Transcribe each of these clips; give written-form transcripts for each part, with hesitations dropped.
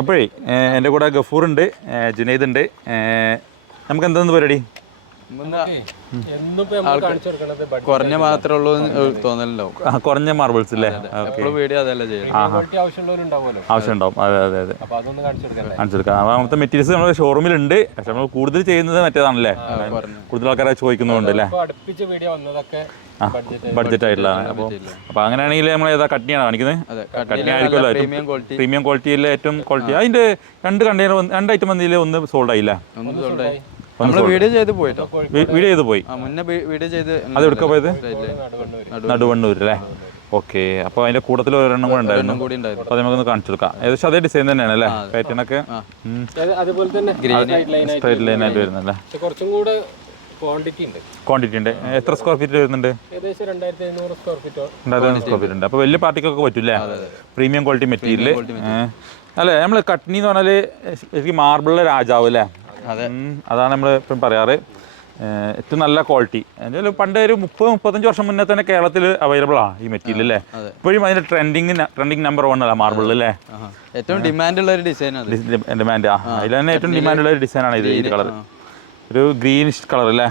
അപ്പോഴേ എൻ്റെ കൂടെ ഗഫൂറുണ്ട്, ജുനൈദ് ഉണ്ട്. നമുക്ക് എന്താന്ന് പരിപാടി? കുറഞ്ഞ മാത്രമേ ഉള്ളൂ തോന്നലോ. കുറഞ്ഞ മാർബിൾസ് അല്ലേ? ആവശ്യമുണ്ടാവും. അതെ കാണിച്ചു കൊടുക്കാം. അങ്ങനത്തെ മെറ്റീരിയൽസ് നമ്മുടെ ഷോറൂമിലുണ്ട്. പക്ഷെ നമ്മൾ കൂടുതൽ ചെയ്യുന്നത് മറ്റേതാണല്ലേ, കൂടുതൽ ആൾക്കാരെ ചോദിക്കുന്നതുകൊണ്ട് അല്ലേ, ബഡ്ജറ്റ് ആയിട്ടുള്ളതാണ്. അപ്പോൾ അങ്ങനെയാണെങ്കിൽ നമ്മൾ ഏതാ കട്നിയാണ് കാണിക്കുന്നത്? കട്നി ആയിരിക്കുമല്ലോ പ്രീമിയം ക്വാളിറ്റിയിലെ ഏറ്റവും ക്വാളിറ്റി. അതിൻ്റെ രണ്ട് ഐറ്റം വന്നതിൽ ഒന്ന് സോൾഡ് ആയില്ല. വീഡിയോ ചെയ്ത് പോയി. അത് എടുക്കാൻ പോയത് നടുവണ്ണൂർ അല്ലേ? ഓക്കെ. അപ്പോൾ അതിന്റെ കൂട്ടത്തിൽ ഒരെണ്ണം കൂടെ ഉണ്ടായിരുന്നു. അപ്പോൾ നമുക്കൊന്ന് കാണിച്ചു കൊടുക്കാം. ഏകദേശം അതേ ഡിസൈൻ തന്നെയാണ് അല്ലേ? പാറ്റേണൊക്കെ സ്ട്രൈറ്റ് ലൈൻ ആയിട്ട് വരുന്നല്ലേ? ക്വാണ്ടിറ്റി ഉണ്ട്. എത്ര സ്ക്വയർ ഫീറ്റ് വരുന്നുണ്ട്? 2500 സ്ക്വയർ ഫീറ്റ് ഉണ്ട്. അപ്പോൾ വലിയ പാർട്ടിക്കൊക്കെ പറ്റൂല്ലേ? പ്രീമിയം ക്വാളിറ്റി മെറ്റീരിയൽ അല്ലേ? നമ്മൾ കട്നി എന്ന് പറഞ്ഞാൽ ശരിക്കും മാർബിളിലെ രാജാവ് അല്ലേ? അതാണ് നമ്മൾ ഇപ്പം പറയാറ്. ഏറ്റവും നല്ല ക്വാളിറ്റി. എന്തായാലും പണ്ട് ഒരു 30-35 വർഷം മുന്നേ തന്നെ കേരളത്തിൽ അവൈലബിൾ ആണ് ഈ മെറ്റീരിയൽ അല്ലേ? ഇപ്പോഴും അതിന്റെ ട്രെൻഡിങ് നമ്പർ 1 അല്ല മാർബിൾ അല്ലേ? ഏറ്റവും ഡിമാൻഡുള്ള ഒരു ഡിസൈൻ. അതിൽ തന്നെ ഏറ്റവും ഡിമാൻഡുള്ള ഒരു ഡിസൈനാണ് ഇത്. ഈ കളർ ഒരു ഗ്രീനിഷ് കളർ അല്ലേ?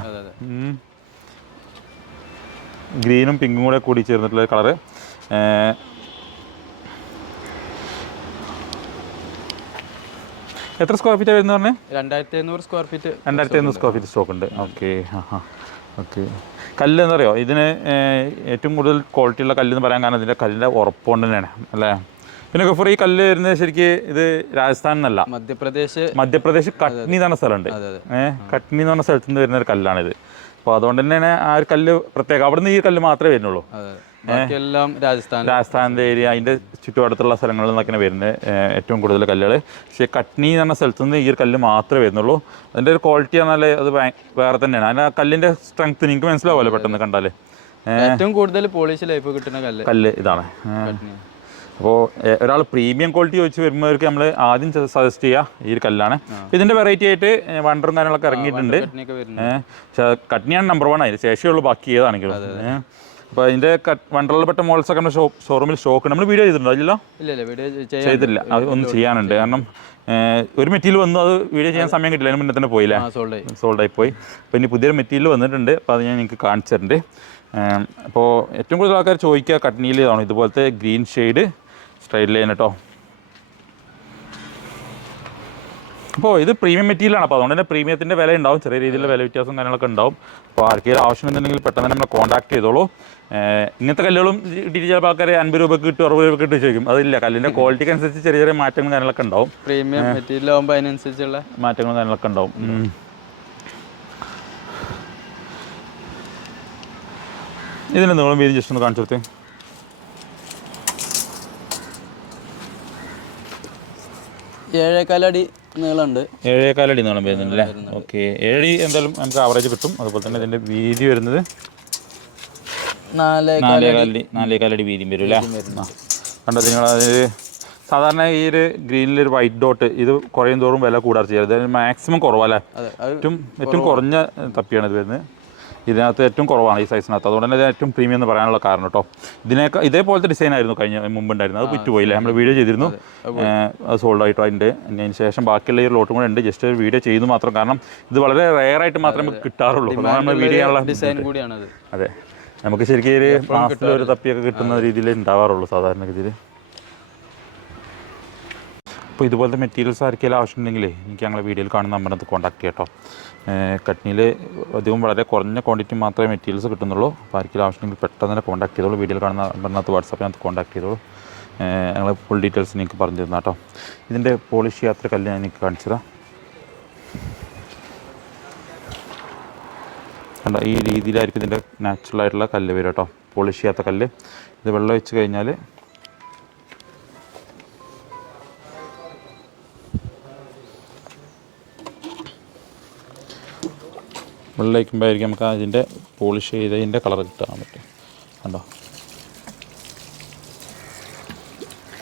ഗ്രീനും പിങ്കും കൂടെ കൂടി ചേർന്നിട്ടുള്ള കളറ്. എത്ര സ്ക്വയർ ഫീറ്റ് വരുന്നത് പറഞ്ഞേ? 2500 square feet. 2500 square feet stock ഉണ്ട്. ഓക്കെ. കല്ല് എന്താ പറയുക, ഇതിന് ഏറ്റവും കൂടുതൽ ക്വാളിറ്റി ഉള്ള കല്ലെന്ന് പറയാൻ കാരണം ഇതിൻ്റെ കല്ലിൻ്റെ ഉറപ്പുകൊണ്ട് തന്നെയാണ് അല്ലേ? പിന്നെ ഗഫൂർ, ഈ കല്ല് വരുന്നത് ശരിക്ക് ഇത് രാജസ്ഥാൻ എന്നല്ല, മധ്യപ്രദേശ് കട്നി എന്ന് പറഞ്ഞ സ്ഥലമുണ്ട്. കട്നി എന്ന് പറഞ്ഞ സ്ഥലത്ത് നിന്ന് വരുന്ന ഒരു കല്ലാണിത്. അപ്പോൾ അതുകൊണ്ട് തന്നെയാണ് ആ ഒരു കല്ല് പ്രത്യേകം. അവിടെ നിന്ന് ഈ കല്ല് മാത്രമേ വരുന്നുള്ളൂ. എല്ലാം രാജസ്ഥാൻ്റെ ഏരിയ, അതിൻ്റെ ചുറ്റുപാടത്തുള്ള സ്ഥലങ്ങളിൽ നിന്നൊക്കെയാണ് വരുന്നത് ഏറ്റവും കൂടുതൽ കല്ലുകൾ. പക്ഷേ കട്നി എന്ന് പറഞ്ഞ സ്ഥലത്തു നിന്ന് ഈ ഒരു കല്ല് മാത്രമേ വരുന്നുള്ളൂ. അതിൻ്റെ ഒരു ക്വാളിറ്റി പറഞ്ഞാൽ അത് വേറെ തന്നെയാണ്. അതിൻ്റെ ആ കല്ലിൻ്റെ സ്ട്രെങ്ത് നിങ്ങൾക്ക് മനസ്സിലാവുമല്ലോ പെട്ടെന്ന് കണ്ടാൽ. ഏറ്റവും കൂടുതൽ പോളിഷ് ലൈഫ് കിട്ടുന്ന കല്ല് ഇതാണ്. അപ്പോൾ ഒരാൾ പ്രീമിയം ക്വാളിറ്റി ചോദിച്ച് വരുമ്പോഴേക്ക് നമ്മൾ ആദ്യം സജസ്റ്റ് ചെയ്യുക ഈ ഒരു കല്ലാണ്. ഇതിൻ്റെ വെറൈറ്റി ആയിട്ട് വണ്ടറും കാര്യങ്ങളൊക്കെ ഇറങ്ങിയിട്ടുണ്ട്. പക്ഷേ കട്നിയാണ് നമ്പർ 1. അതിന് ശേഷമുള്ളൂ ബാക്കി ഏതാണെങ്കിലും. അപ്പോൾ അതിൻ്റെ വണ്ടറിൽപ്പെട്ട മോഡൽസൊക്കെ നമ്മുടെ ഷോറൂമിൽ സ്റ്റോക്ക് നമ്മൾ വീഡിയോ ചെയ്തിട്ടുണ്ടോ? ചെയ്തില്ല. അത് ഒന്ന് ചെയ്യാനുണ്ട്. കാരണം ഒരു മെറ്റീരിയൽ വന്നു, അത് വീഡിയോ ചെയ്യാൻ സമയം കിട്ടില്ല. അതിന് മുന്നേ തന്നെ പോയില്ലേ, സോൾഡായി പോയി. അപ്പോൾ ഇനി പുതിയൊരു മെറ്റീരിയൽ വന്നിട്ടുണ്ട്. അപ്പോൾ അത് ഞാൻ നിങ്ങൾക്ക് കാണിച്ചു തരുന്നുണ്ട്. അപ്പോൾ ഏറ്റവും കൂടുതൽ ആൾക്കാർ ചോദിക്കുക കട്നിയിൽ ഇതാണ്, ഇതുപോലത്തെ ഗ്രീൻ ഷെയ്ഡ് സ്ട്രൈറ്റ് ലൈൻ കേട്ടോ. അപ്പോൾ ഇത് പ്രീമിയം മെറ്റീരിയലാണ്. അപ്പോൾ അതുകൊണ്ട് തന്നെ പ്രീമിയത്തിൻ്റെ വില ഉണ്ടാവും, ചെറിയ രീതിയിലുള്ള വില വ്യത്യാസം കാര്യങ്ങളൊക്കെ ഉണ്ടാവും. അപ്പോൾ ആർക്കെങ്കിലും ആവശ്യമുണ്ടെന്നുണ്ടെങ്കിൽ പെട്ടെന്ന് തന്നെ നമ്മൾ കോൺടാക്ട് ചെയ്തോളൂ. ഇങ്ങനത്തെ കല്ലുകളും ചില ആൾക്കാർ 50 രൂപയ്ക്ക് കിട്ടും, 60 രൂപയ്ക്ക് കിട്ടും ചോദിക്കും. അതില്ല, കല്ലിൻ്റെ ക്വാളിറ്റിക്ക് അനുസരിച്ച് ചെറിയ ചെറിയ മാറ്റങ്ങളും കാര്യങ്ങളൊക്കെ ഉണ്ടാവും. പ്രീമിയം മെറ്റീരിയൽ ആകുമ്പോൾ അതിനനുസരിച്ചുള്ള മാറ്റങ്ങളും കാര്യങ്ങളൊക്കെ ഉണ്ടാവും. ഇതിൻ്റെ നീളം വീതി ജസ്റ്റ് ഒന്ന് കാണിച്ചു കൊടുത്തേ. 7.25 അടി നീളമുണ്ട്. 7.25 അടി നീളം വരുന്നുണ്ടല്ലേ? ഓക്കെ. 7 അടി എന്തായാലും നമുക്ക് ആവറേജ് കിട്ടും. അതുപോലെ തന്നെ ഇതിൻ്റെ വീതി വരുന്നത് 4.25 അടി വീതിയും വരും അല്ലേ? കണ്ടോ നിങ്ങൾ? അതായത് സാധാരണ ഈ ഒരു ഗ്രീനിലൊരു വൈറ്റ് ഡോട്ട് ഇത് കുറയും തോറും വില കൂടാറ് ചെയ്യരുത്. മാക്സിമം കുറവല്ലേ? ഏറ്റവും കുറഞ്ഞ തപ്പിയാണ് ഇത് വരുന്നത്. ഇതിനകത്ത് ഏറ്റവും കുറവാണ് ഈ സൈസിനകത്ത്. അതുകൊണ്ട് തന്നെ ഇത് ഏറ്റവും പ്രീമിയം എന്ന് പറയാനുള്ള കാരണം കേട്ടോ. ഇതേപോലത്തെ ഡിസൈൻ ആയിരുന്നു മുമ്പുണ്ടായിരുന്നത്. അത് വിറ്റുപോയില്ലേ? നമ്മൾ വീഡിയോ ചെയ്തിരുന്നു, അത് സോൾഡ് ആയിട്ടോ. അതിന് ശേഷം ബാക്കിയുള്ള ഈ ലോട്ടും കൂടെ ഉണ്ട്. ജസ്റ്റ് ഒരു വീഡിയോ ചെയ്തു മാത്രം. കാരണം ഇത് വളരെ റെയർ ആയിട്ട് മാത്രമേ കിട്ടാറുള്ളൂ. നമ്മൾ വീഡിയോ ചെയ്യാനുള്ള ഡിസൈൻ കൂടിയാണ്. അതെ, നമുക്ക് ശരിക്കും ഒരു മാസത്തിൽ ഒരു തപ്പിയൊക്കെ കിട്ടുന്ന രീതിയിൽ ഉണ്ടാവാറുള്ളൂ സാധാരണഗതിയിൽ. അപ്പോൾ ഇതുപോലത്തെ മെറ്റീരിയൽസ് ആർക്കെങ്കിലും ആവശ്യമുണ്ടെങ്കിൽ എനിക്ക് ഞങ്ങളെ വീഡിയോയിൽ കാണുന്ന നമ്പറിനകത്ത് കോൺടാക്ട് ചെയ്യാം കേട്ടോ. കട്നിയിൽ അധികം വളരെ കുറഞ്ഞ ക്വാണ്ടിറ്റി മാത്രമേ മെറ്റീരിയൽസ് കിട്ടുന്നുള്ളൂ. അപ്പോൾ ആർക്കെങ്കിലും ആവശ്യമുണ്ടെങ്കിൽ പെട്ടെന്ന് തന്നെ കോൺടാക്ട് ചെയ്തോളൂ. വീഡിയോയിൽ കാണുന്ന നമ്പറിനകത്ത് വാട്സാപ്പിനകത്ത് കോൺടാക്ട് ചെയ്തോളൂ. ഞങ്ങൾ ഫുൾ ഡീറ്റെയിൽസ് നിങ്ങൾക്ക് പറഞ്ഞു തരുന്ന കേട്ടോ. ഇതിൻ്റെ പോളിഷ് ചെയ്യാത്ത കല്ല് ഞാൻ എനിക്ക് കാണിച്ചു തരാം. കണ്ടോ, ഈ രീതിയിലായിരിക്കും ഇതിൻ്റെ നാച്ചുറലായിട്ടുള്ള കല്ല് വരും കേട്ടോ. പോളിഷ് ചെയ്യാത്ത കല്ല്. ഇത് വെള്ളം ഒഴിച്ച് കഴിഞ്ഞാൽ വെള്ളം ഒഴിക്കുമ്പോഴായിരിക്കും നമുക്ക് അതിൻ്റെ പോളിഷ് ചെയ്തതിൻ്റെ കളർ കിട്ടാൻ പറ്റും. കണ്ടോ,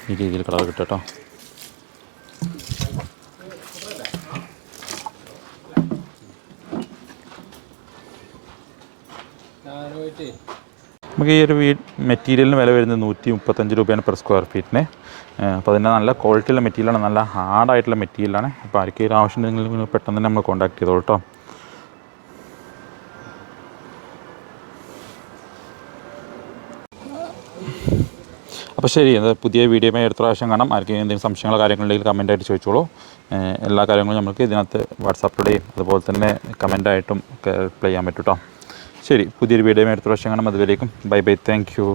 ഈ രീതിയിൽ കളർ കിട്ടും കേട്ടോ. നമുക്ക് ഈ ഒരു മെറ്റീരിയലിന് വില വരുന്നത് 135 രൂപയാണ് പെർ സ്ക്വയർ ഫീറ്റിന്. അപ്പോൾ അതിൻ്റെ നല്ല ക്വാളിറ്റിയുള്ള മെറ്റീരിയലാണ്, നല്ല ഹാർഡായിട്ടുള്ള മെറ്റീരിയലാണ്. അപ്പോൾ ആർക്കെങ്കിലും ആവശ്യമുണ്ടെങ്കിൽ പെട്ടെന്ന് തന്നെ നമ്മൾ കോൺടാക്ട് ചെയ്തോളൂ കേട്ടോ. അപ്പോൾ ശരി, അത് പുതിയ വീഡിയോയുമായി അടുത്ത പ്രാവശ്യം കാണാം. ആർക്കെങ്കിലും എന്തെങ്കിലും സംശയങ്ങളോ കാര്യങ്ങളുണ്ടെങ്കിൽ കമൻറ്റായിട്ട് ചോദിച്ചോളൂ. എല്ലാ കാര്യങ്ങളും നമുക്ക് ഇതിനകത്ത് വാട്സാപ്പിലൂടെയും അതുപോലെ തന്നെ കമൻറ്റായിട്ടും റിപ്ലൈ ചെയ്യാൻ പറ്റും കേട്ടോ. ശരി, പുതിയൊരു വീഡിയോയുമായി അടുത്ത പ്രാവശ്യം കാണാം. അതുവരേക്കും ബൈ ബൈ, താങ്ക് യു.